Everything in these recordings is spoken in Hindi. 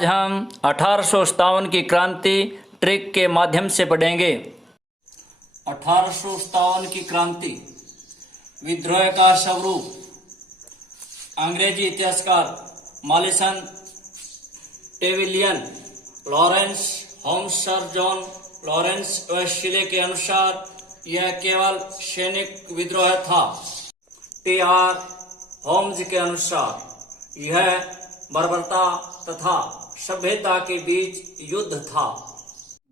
आज हम 1857 की क्रांति ट्रिक के माध्यम से पढ़ेंगे। 1857 की क्रांति विद्रोह का स्वरूप। अंग्रेजी इतिहासकार Malleson Trevelyan, Lawrence Holmes, Sir John Lawrence Wesley के अनुसार यह केवल सैनिक विद्रोह था। टी.आर. होम्स के अनुसार यह बर्बरता तथा सभ्यता के बीच युद्ध था।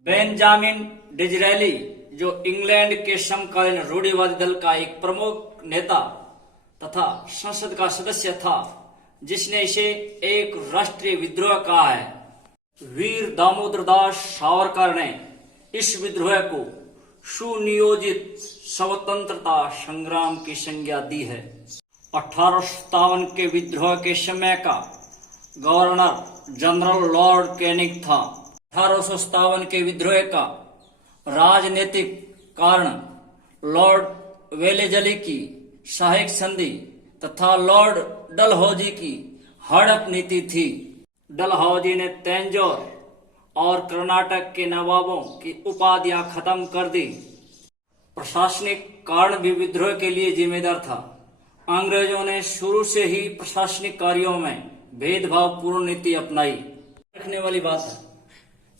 बेंजामिन डिज़रेली, जो इंग्लैंड के समकालीन रूढ़िवादी दल का एक प्रमुख नेता तथा संसद का सदस्य था, जिसने इसे एक राष्ट्रीय विद्रोह कहा है। वीर दामोदर दास सावरकर ने इस विद्रोह को सुनियोजित स्वतंत्रता संग्राम की संज्ञा दी है। 1857 के विद्रोह के समय का गवर्नर जनरल लॉर्ड कैनिंग था। 1857 के विद्रोह का राजनीतिक कारण लॉर्ड वेलेजली की सहायक संधि तथा लॉर्ड डलहौजी की हड़प नीति थी। डलहौजी ने तंजौर और कर्नाटक के नवाबों की उपाधियां खत्म कर दी। प्रशासनिक कारण भी विद्रोह के लिए जिम्मेदार था। अंग्रेजों ने शुरू से ही प्रशासनिक कार्यों में भेदभावपूर्ण नीति अपनाई। रखने वाली बात है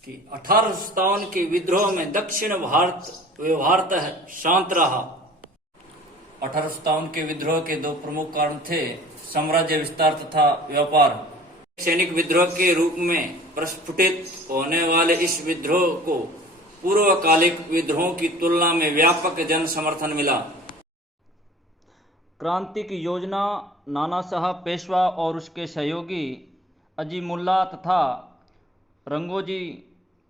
कि 1857 के विद्रोह में दक्षिण भारत व्यवहारतः शांत रहा। 1857 के विद्रोह के दो प्रमुख कारण थे: साम्राज्य विस्तार तथा व्यापार। सैनिक विद्रोह के रूप में प्रस्फुटित होने वाले इस विद्रोह को पूर्वकालिक विद्रोहों की तुलना में व्यापक जन समर्थन मिला। क्रांति की योजना नाना साहब पेशवा और उसके सहयोगी अजीमुल्ला तथा रंगोजी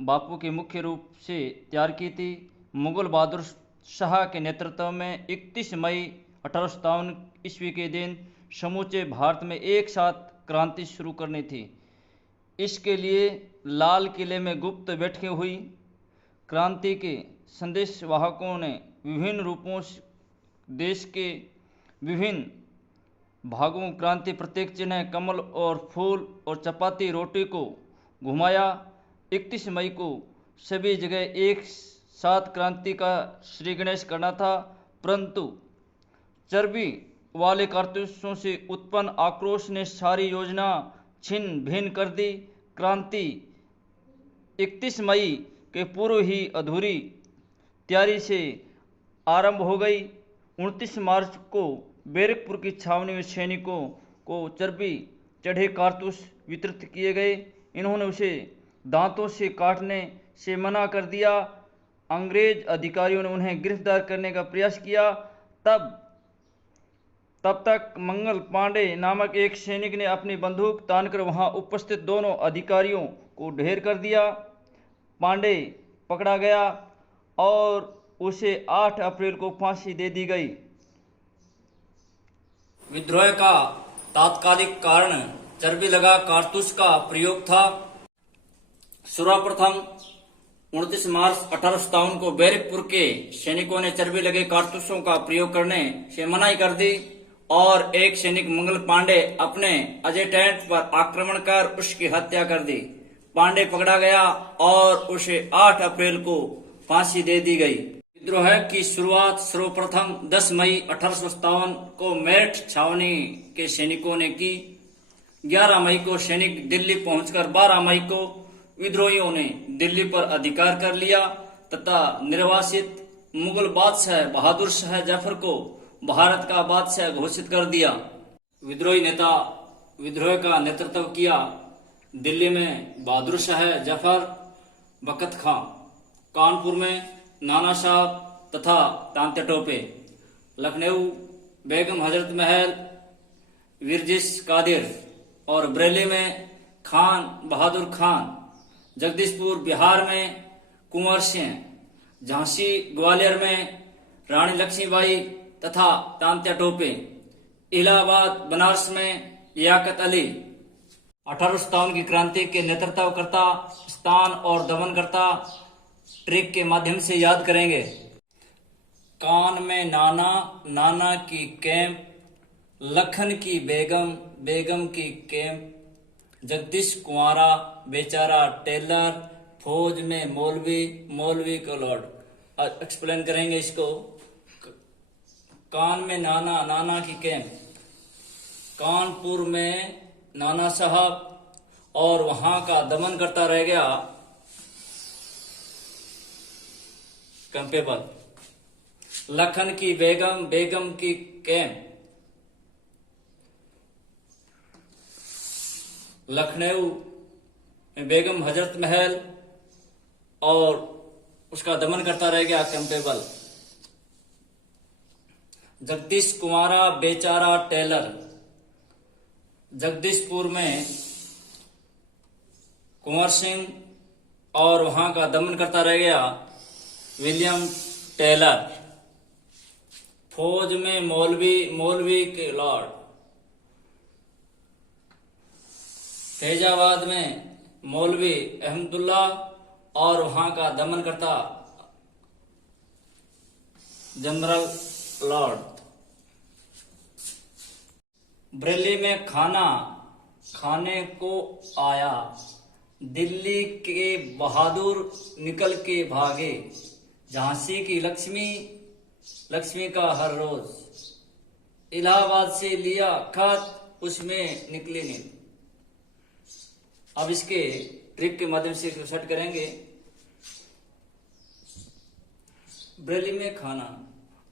बापू के मुख्य रूप से तैयार की थी। मुगल बहादुर शाह के नेतृत्व में 31 मई 1857 ईस्वी के दिन समूचे भारत में एक साथ क्रांति शुरू करनी थी। इसके लिए लाल किले में गुप्त बैठकें हुई। क्रांति के संदेशवाहकों ने विभिन्न रूपों से देश के विभिन्न भागों में क्रांति प्रतीक चिन्ह कमल और फूल और चपाती रोटी को घुमाया। 31 मई को सभी जगह एक साथ क्रांति का श्री गणेश करना था, परंतु चर्बी वाले कारतूसों से उत्पन्न आक्रोश ने सारी योजना छिन्न भिन्न कर दी। क्रांति 31 मई के पूर्व ही अधूरी तैयारी से आरंभ हो गई। 29 मार्च को बैरकपुर की छावनी में सैनिकों को चर्बी चढ़े कारतूस वितरित किए गए। इन्होंने उसे दांतों से काटने से मना कर दिया। अंग्रेज अधिकारियों ने उन्हें गिरफ्तार करने का प्रयास किया। तब तक मंगल पांडे नामक एक सैनिक ने अपनी बंदूक तानकर वहां उपस्थित दोनों अधिकारियों को ढेर कर दिया। पांडे पकड़ा गया और उसे 8 अप्रैल को फांसी दे दी गई। विद्रोह का तात्कालिक कारण चर्बी लगा कारतूस का प्रयोग था। सर्वप्रथम 29 मार्च 1857 को बैरकपुर के सैनिकों ने चर्बी लगे कारतूसों का प्रयोग करने से मनाही कर दी और एक सैनिक मंगल पांडे अपने अजेटेंट पर आक्रमण कर उसकी हत्या कर दी। पांडे पकड़ा गया और उसे 8 अप्रैल को फांसी दे दी गई। विद्रोह की शुरुआत सर्वप्रथम 10 मई 1857 को मेरठ छावनी के सैनिकों ने की। 11 मई को सैनिक दिल्ली पहुंचकर 12 मई को विद्रोहियों ने दिल्ली पर अधिकार कर लिया तथा निर्वासित मुगल बादशाह बहादुर शाह जफर को भारत का बादशाह घोषित कर दिया। विद्रोही नेता विद्रोह का नेतृत्व किया। दिल्ली में बहादुर शाह जफर, बखत खां, कानपुर में नाना साहब तथा तांत्या टोपे, लखनऊ बेगम हजरत महल, विरजिस कादिर और बरेली में खान बहादुर खान, जगदीशपुर बिहार में कुंवर सिंह, झांसी ग्वालियर में रानी लक्ष्मीबाई तथा तांत्या टोपे, इलाहाबाद बनारस में लियाकत अली। 1857 की क्रांति के नेतृत्वकर्ता, स्थान और दमनकर्ता ट्रिक के माध्यम से याद करेंगे। कान में नाना, नाना की कैंप, लखन की बेगम, बेगम की कैंप, जगदीश कुंवारा बेचारा टेलर, फौज में मौलवी, मौलवी को लॉर्ड। एक्सप्लेन करेंगे इसको। कान में नाना, नाना की कैंप, कानपुर में नाना साहब और वहां का दमन करता रह गया कंपेबल। लखन की बेगम, बेगम की कैंप, लखनऊ में बेगम हजरत महल और उसका दमन करता रह गया कंपेबल। जगदीश कुंवारा बेचारा टेलर, जगदीशपुर में कुंवर सिंह और वहां का दमन करता रह गया विलियम टेलर। फौज में मौलवी, मौलवी के लॉर्ड। फैजाबाद में मौलवी अहमदुल्ला और वहां का दमन करता जनरल लॉर्ड। बरेली में खाना खाने को आया, दिल्ली के बहादुर निकल के भागे, झांसी की लक्ष्मी, लक्ष्मी का हर रोज, इलाहाबाद से लिया खत, उसमें निकली नींद। अब इसके ट्रिक के माध्यम से सेट करेंगे। बरेली में खाना,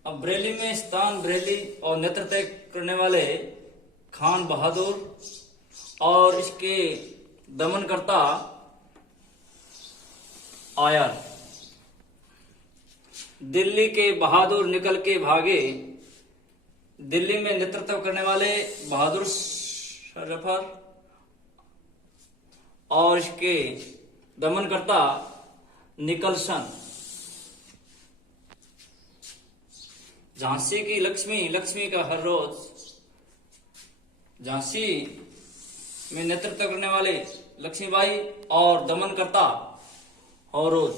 अब बरेली में स्थान, बरेली और नेतृत्व करने वाले खान बहादुर और इसके दमनकर्ता आयर। दिल्ली के बहादुर निकल के भागे, दिल्ली में नेतृत्व करने वाले बहादुर जफर और इसके दमनकर्ता निकलसन। झांसी की लक्ष्मी, लक्ष्मी का हर रोज, झांसी में नेतृत्व करने वाले लक्ष्मीबाई और दमनकर्ता हर रोज।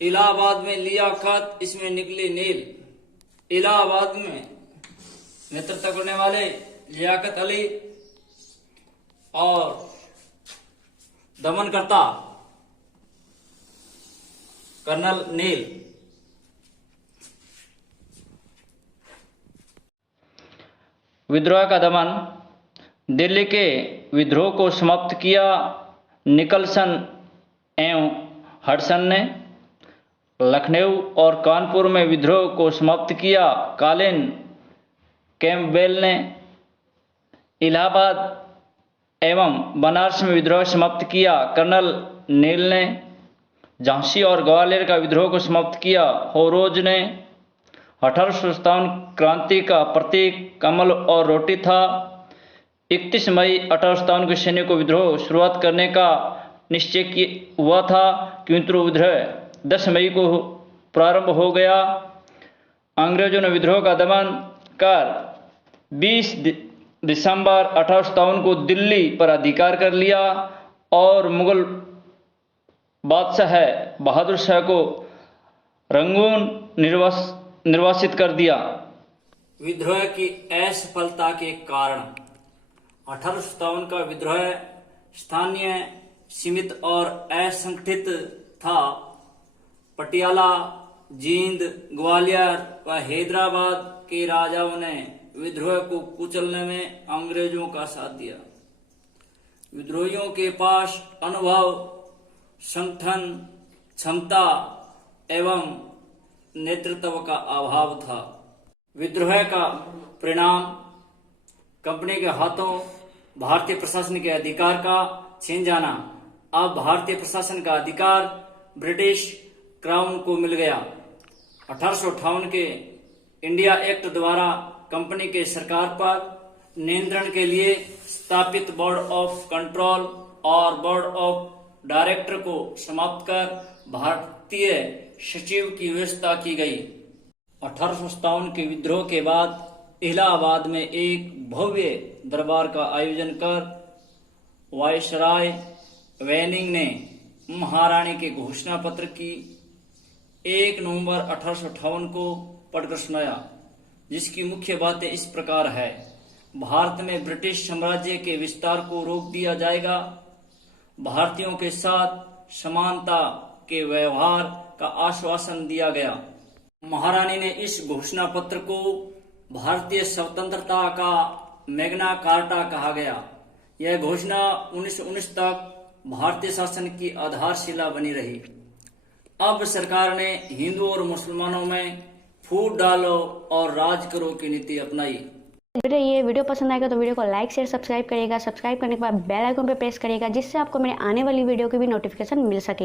इलाहाबाद में लिया खत, इसमें निकली नील। इलाहाबाद में नेतृत्व करने वाले लियाकत अली और दमनकर्ता कर्नल नील। विद्रोह का दमन, दिल्ली के विद्रोह को समाप्त किया निकलसन एवं हडसन ने। लखनऊ और कानपुर में विद्रोह को समाप्त किया कॉलिन कैंपबेल ने। इलाहाबाद एवं बनारस में विद्रोह समाप्त किया कर्नल नील ने। झांसी और ग्वालियर का विद्रोह को समाप्त किया होरोज ने। 1857 क्रांति का प्रतीक कमल और रोटी था। 31 मई 1857 को सैनिकों को विद्रोह शुरुआत करने का निश्चय हुआ था, किंतु विद्रोह 10 मई को प्रारंभ हो गया। अंग्रेजों ने विद्रोह का दमन कर 20 दिसंबर 1857 को दिल्ली पर अधिकार कर लिया और मुगल बादशाह बहादुर शाह को रंगून निर्वासित कर दिया। विद्रोह की असफलता के कारण 1857 का विद्रोह स्थानीय, सीमित और असंगठित था। पटियाला, जींद, ग्वालियर व हैदराबाद के राजाओं ने विद्रोह को कुचलने में अंग्रेजों का साथ दिया। विद्रोहियों के पास अनुभव, संगठन क्षमता एवं नेतृत्व का अभाव था। विद्रोह का परिणाम कंपनी के हाथों भारतीय प्रशासन के अधिकार का छिन जाना। अब भारतीय प्रशासन का अधिकार ब्रिटिश क्राउन को मिल गया। 1858 के इंडिया एक्ट द्वारा कंपनी के सरकार पर नियंत्रण के लिए स्थापित बोर्ड ऑफ कंट्रोल और बोर्ड ऑफ डायरेक्टर को समाप्त कर भारतीय सचिव की व्यवस्था की गई। 1857 के विद्रोह के बाद इलाहाबाद में एक भव्य दरबार का आयोजन कर वायसराय वेनिंग ने महारानी के घोषणा पत्र की 1 नवंबर 1858 को पढ़कर सुनाया, जिसकी मुख्य बातें इस प्रकार है। भारत में ब्रिटिश साम्राज्य के विस्तार को रोक दिया जाएगा। भारतीयों के साथ समानता के व्यवहार का आश्वासन दिया गया। महारानी ने इस घोषणा पत्र को भारतीय स्वतंत्रता का मैग्ना कार्टा कहा गया। यह घोषणा 1919 तक भारतीय शासन की आधारशिला बनी रही। अब सरकार ने हिंदू और मुसलमानों में फूट डालो और राज करो की नीति अपनाई। ये वीडियो पसंद आएगा तो वीडियो को लाइक शेयर सब्सक्राइब करिएगा। सब्सक्राइब करने के बाद बेल आइकन पे प्रेस करिएगा, जिससे आपको मेरे आने वाली वीडियो की भी नोटिफिकेशन मिल सके।